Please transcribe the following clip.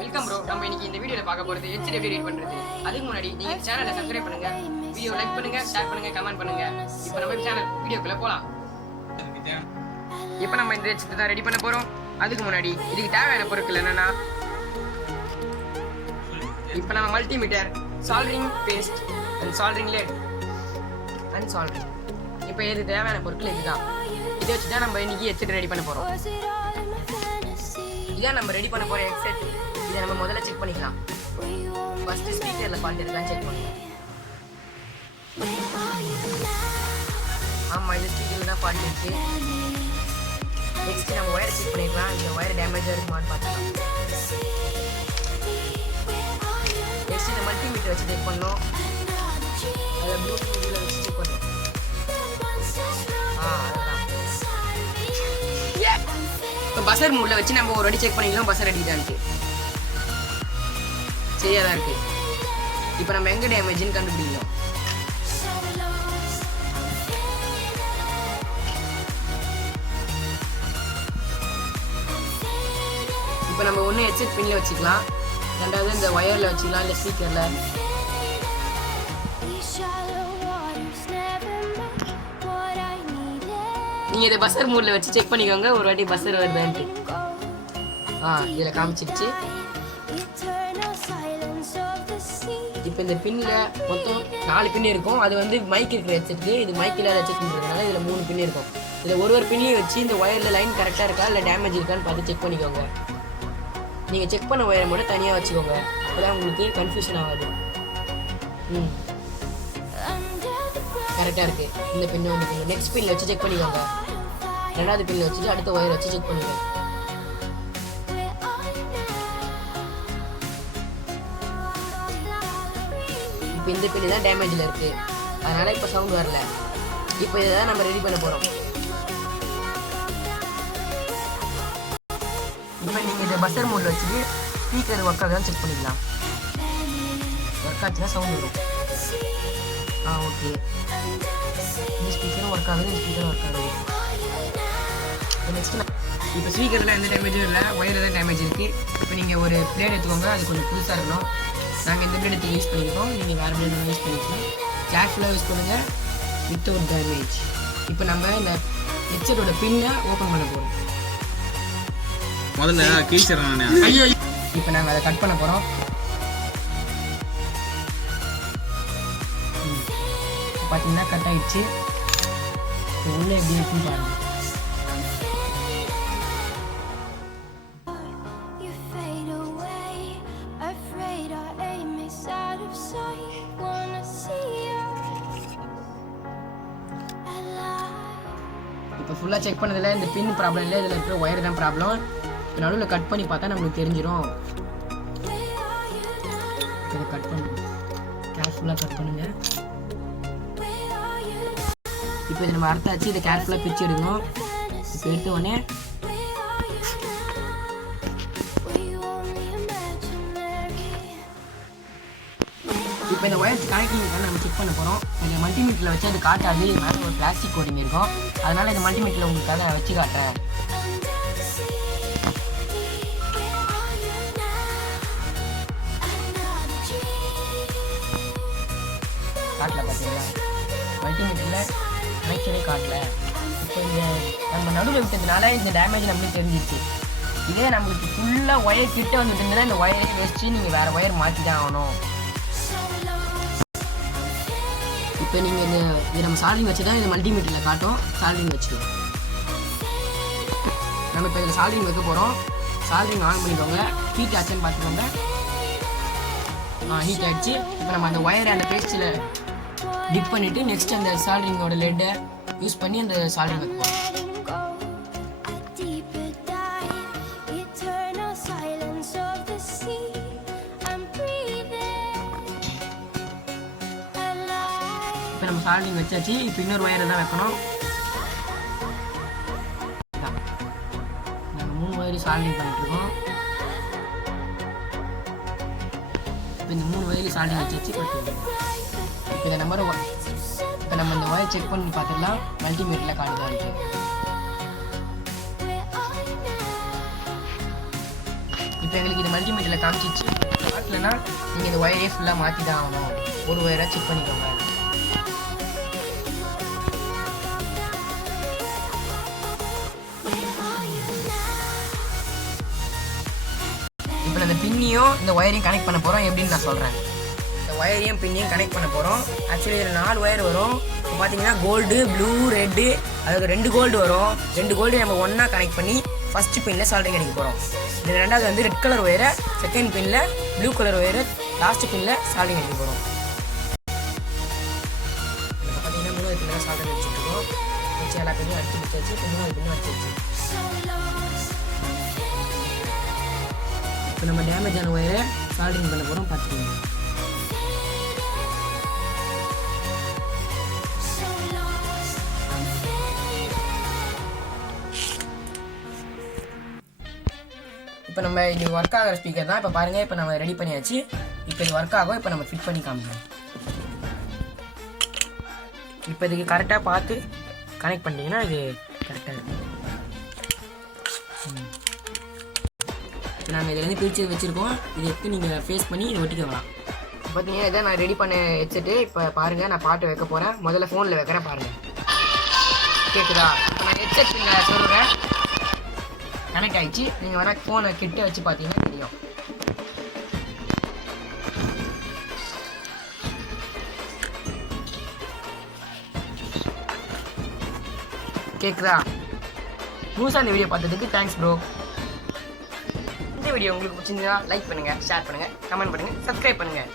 Welcome bro. நம்ம இன்னைக்கு இந்த வீடியோல பார்க்க போறது ஹெச்டி எப்படி ரீட் பண்றது. அதுக்கு முன்னாடி நீங்க சேனலை சப்ஸ்கிரைப் பண்ணுங்க, வீடியோ லைக் பண்ணுங்க, ஷேர் பண்ணுங்க, கமெண்ட் பண்ணுங்க. இப்போ நம்ம சேனல் வீடியோக்குள்ள போலாம். இப்போ நம்ம இந்த ஹெச்டி தான் ரெடி பண்ண போறோம். அதுக்கு முன்னாடி இதுக்கு தேவையான பொருட்கள் என்னன்னா, இப்போ நம்ம multimeter, soldering paste and soldering lead and soldering. இப்போ இது தேவையான பொருட்கள் இதுதான். இதை வச்சு தான் நம்ம இன்னைக்கு ஹெச்டி ரெடி பண்ண போறோம். இதான் நம்ம ரெடி பண்ண போற ஹெட்செட். இதை நம்ம முதல்ல செக் பண்ணிக்கலாம். ஃபர்ஸ்ட் ஸ்பீக்கர்ல ஃபால்ட் இருக்கான்னு செக் பண்ணுங்க. ஆமா, இது ஸ்பீக்கர்ல தான் ஃபால்ட் இருக்கு. நெக்ஸ்ட் நம்ம ஒயர் செக் பண்ணிக்கலாம். இந்த ஒயர் டேமேஜா இருக்குமான்னு பார்த்துக்கலாம். நெக்ஸ்ட் இந்த மல்டிமீட்டர் வச்சு செக் பண்ணோம். அதை ப்ளூடூத் இதில் வச்சு செக் பண்ணோம். இப்போ பஸர் மூடில் வச்சு நம்ம ஒரு வாட்டி செக் பண்ணிக்கலாம். பஸர் அடிக்குதான்ட்டு சரியாக தான் இருக்குது. இப்போ நம்ம எங்கே டேமேஜ்னு கண்டுபிடிக்கலாம். இப்போ நம்ம ஒன்று ஹெட்செட் பின்னில் வச்சுக்கலாம், ரெண்டாவது இந்த ஒயரில் வச்சுக்கலாம், இல்லை ஸ்பீக்கரில். நீங்கள் இதை பஸர் மூடில் வச்சு செக் பண்ணிக்கோங்க ஒரு வாட்டி பஸர் வருதான்ட்டு. இதில் காமிச்சிருச்சு. இப்போ இந்த பின்னில் மொத்தம் 4 பின் இருக்கும். அது வந்து மைக் இருக்கிற ஹெட்செட்டுக்கு, இது மைக் இல்லாத ஹெட்செட்ன்றதுனால இதில் 3 பின் இருக்கும். இதில் ஒரு பின்னையும் வச்சு இந்த ஒயரில் லைன் கரெக்டாக இருக்கா இல்லை டேமேஜ் இருக்கான்னு பார்த்து செக் பண்ணிக்கோங்க. நீங்கள் செக் பண்ண ஒயரை மட்டும் தனியாக வச்சுக்கோங்க, அப்போதான் உங்களுக்கு கன்ஃபியூஷன் ஆகாது. கரெக்டாக இருக்குது. இந்த பின்னு வந்து நெக்ஸ்ட் பின்னில் வச்சு செக் பண்ணிக்கோங்க. ரெண்டாவது பின்னில் வச்சுட்டு அடுத்த ஒயர் வச்சு செக் பண்ணிக்கோங்க. இப்போ இந்த பின்னு தான் டேமேஜில் இருக்குது, அதனால் இப்போ சவுண்ட் வரல. இப்போ இதை தான் நம்ம ரெடி பண்ண போகிறோம். இப்போ நீங்கள் இதை பஸர் மோடில் வச்சுட்டு ஸ்பீக்கர் ஒர்க் ஆகுதான் செக் பண்ணிக்கலாம். ஒர்க் ஆச்சுன்னா சவுண்ட் வரும். ஓகே, இந்த ஸ்பீக்கரும் ஒர்க் ஆகுது, இந்த ஸ்பீக்கரும் ஒர்க் ஆகுது. நெக்ஸ்ட் இப்போ ஸ்பீக்கரில் எந்த டேமேஜும் இல்லை, ஒயர் தான் டேமேஜ் இருக்குது. இப்போ நீங்கள் ஒரு பிளேட் எடுத்துக்கோங்க, அது கொஞ்சம் புதுசாக இருக்கணும். நாங்கள் இந்த பிளேட் எடுத்து யூஸ் பண்ணிக்கிறோம், நீங்கள் வேறு பிளேட் யூஸ் பண்ணிக்கலாம். கேர்ஃபுல்லாக யூஸ் பண்ணுங்கள், வித்தவுட் டேமேஜ். இப்போ நம்ம இந்த ஹெட்செட்டோட பின்னை ஓப்பன் பண்ண போகிறோம். முதல்ல கீழ்ச்சிடறேன். ஐயோ, இப்போ நாங்கள் அதை கட் பண்ண போகிறோம். பார்த்தீங்கன்னா கட் ஆகிடுச்சு. உள்ளே எப்படி இருக்குன்னு பாருங்கள். இப்போ ஃபுல்லாக செக் பண்ணதில் இந்த பின் ப்ராப்ளம் இல்லை, இதில் இருக்கிற ஒயர் தான் ப்ராப்ளம். இப்போ நடுவில் கட் பண்ணி பார்த்தா நம்மளுக்கு தெரிஞ்சிடும். இதை கட் பண்ணுங்க, கேர்ஃபுல்லாக கட் பண்ணுங்கள். இப்போ இதை நம்ம அறுத்தாச்சு, இதை கேர்ஃபுல்லாக பிரித்து எடுக்கணும். இப்போ எடுத்த உடனே இப்போ இந்த ஒயர் கனெக்டிங் நம்ம செக் பண்ண போகிறோம். இந்த மல்டிமீட்டரில் வச்சு அது காட்டாது, மேலே ஒரு பிளாஸ்டிக் கோட்டிங் இருக்கும். அதனால் இந்த மல்டிமீட்டரில் உங்களுக்காக நான் வச்சு காட்டுறேன். காட்டல பார்த்தீங்களா, மல்டிமீட்டரில் கனெக்ஷனே காட்டல. இப்போ இந்த நம்ம நடுவில் விட்டதுனால இந்த டேமேஜ் நம்மளுக்கு தெரிஞ்சிச்சு. இதே நம்மளுக்கு ஃபுல்லாக ஒயர் கிட்ட வந்துட்டுங்கன்னா இந்த ஒயரே வச்சு நீங்கள் வேறு ஒயர் மாற்றி தான் ஆகணும். இப்போ நீங்கள் இது நம்ம சால்டரிங் வச்சு தான் இந்த மல்டிமீட்டரில் காட்டும். சால்டரிங் வச்சுக்கலாம். நம்ம இப்போ இதில் சால்டரிங் வைக்க போகிறோம். சால்டரிங் ஆன் பண்ணிக்கோங்க. ஹீட் ஆச்சுன்னு பார்த்துக்கோங்க. ஹீட் ஆகிடுச்சு. இப்போ நம்ம அந்த ஒயரை அந்த பேஸ்ட்டில் டிப் பண்ணிவிட்டு நெக்ஸ்ட் அந்த சால்டரிங்கோட லெட்டை யூஸ் பண்ணி அந்த சால்டரிங் வைப்போம். இப்போ நம்ம சால்டரிங் வச்சாச்சு. இப்போ இன்னொரு ஒயரை தான் வைக்கணும். நாங்கள் 3 ஒயர் சால்டரிங் பண்ணிட்டுருக்கோம். இப்போ இந்த 3 ஒயர் சால்டரிங் வச்சாச்சு. இப்போ இந்த நம்பரை இப்போ நம்ம இந்த ஒயர் செக் பண்ணி பார்த்துக்கலாம். மல்டிமீட்டரில் காட்டுதான் இருக்குது. இப்போ எங்களுக்கு இது மல்டிமீட்டரில் காமிச்சிச்சு. மாட்டலன்னா நீங்கள் இந்த ஒயரே ஃபுல்லாக மாற்றி தான் ஆகணும். ஒரு ஒயராக செக் பண்ணிக்கோங்க. இப்போ இந்த பின்னியும் இந்த ஒயரையும் கனெக்ட் பண்ண போகிறோம். எப்படின்னு நான் சொல்கிறேன். இந்த ஒயரையும் பின்னியும் கனெக்ட் பண்ண போகிறோம். ஆக்சுவலி இதில் 4 ஒயர் வரும். இப்போ பார்த்தீங்கன்னா கோல்டு, ப்ளூ, ரெட்டு, அதாவது 2 கோல்டு வரும். 2 கோல்டு நம்ம ஒன்றா கனெக்ட் பண்ணி ஃபஸ்ட்டு பின்னில் சால்ட்ரிங் அடிக்க போகிறோம். இது ரெண்டாவது வந்து ரெட் கலர் ஒயரை செகண்ட் பின்னில், ப்ளூ கலர் ஒயரை லாஸ்ட்டு பின்னில் சால்ட்ரிங் அடிக்க போகிறோம். இப்போ பார்த்தீங்கன்னா 3வது பின்னில் சால்ட்ரிங் அடிச்சுட்ருக்கோம். மிச்சம் எல்லா பின்னையும் அடிச்சு முடிச்சாச்சு. இப்போ 3வது பின்னும் அடிச்சாச்சு. இப்போ நம்ம டேமேஜ் ஆன ஒயரை சால்ட்ரிங் பண்ண போகிறோம். பார்த்துக்கோங்க. இப்போ நம்ம இது ஒர்க் ஆகிற ஸ்பீக்கர் தான். இப்போ பாருங்கள், இப்போ நம்ம ரெடி பண்ணியாச்சு. இப்போ இது ஒர்க் ஆகும். இப்போ நம்ம ஃபிட் பண்ணி காமிக்கலாம். இப்போ இதுக்கு கரெக்டாக பார்த்து கனெக்ட் பண்ணிட்டீங்கன்னா இது கரெக்டாக இருக்கும். இப்போ நாங்கள் இதுலேருந்து பிரித்து வச்சுருக்கோம். இதை எடுத்து நீங்கள் ஃபேஸ் பண்ணி இதை ஒட்டிக்கலாம். பார்த்தீங்கன்னா இதை நான் ரெடி பண்ண வச்சுட்டு இப்போ பாருங்கள், நான் பாட்டு வைக்க போகிறேன். முதல்ல ஃபோனில் வைக்கிறேன். பாருங்கள், கேட்குதா? இப்போ நான் ஹெட்செட் நீங்கள் சொல்கிறேன். கனெக்ட் ஆகிடுச்சு. நீங்கள் வேணால் ஃபோனை கிட்ட வச்சு பார்த்தீங்கன்னா தெரியும். கேட்குதா? முழுசாக இந்த வீடியோ பார்த்ததுக்கு தேங்க்ஸ் ப்ரோ. இந்த வீடியோ உங்களுக்கு பிடிச்சிருந்தா லைக் பண்ணுங்கள், ஷேர் பண்ணுங்கள், கமெண்ட் பண்ணுங்கள், சப்ஸ்கிரைப் பண்ணுங்கள்.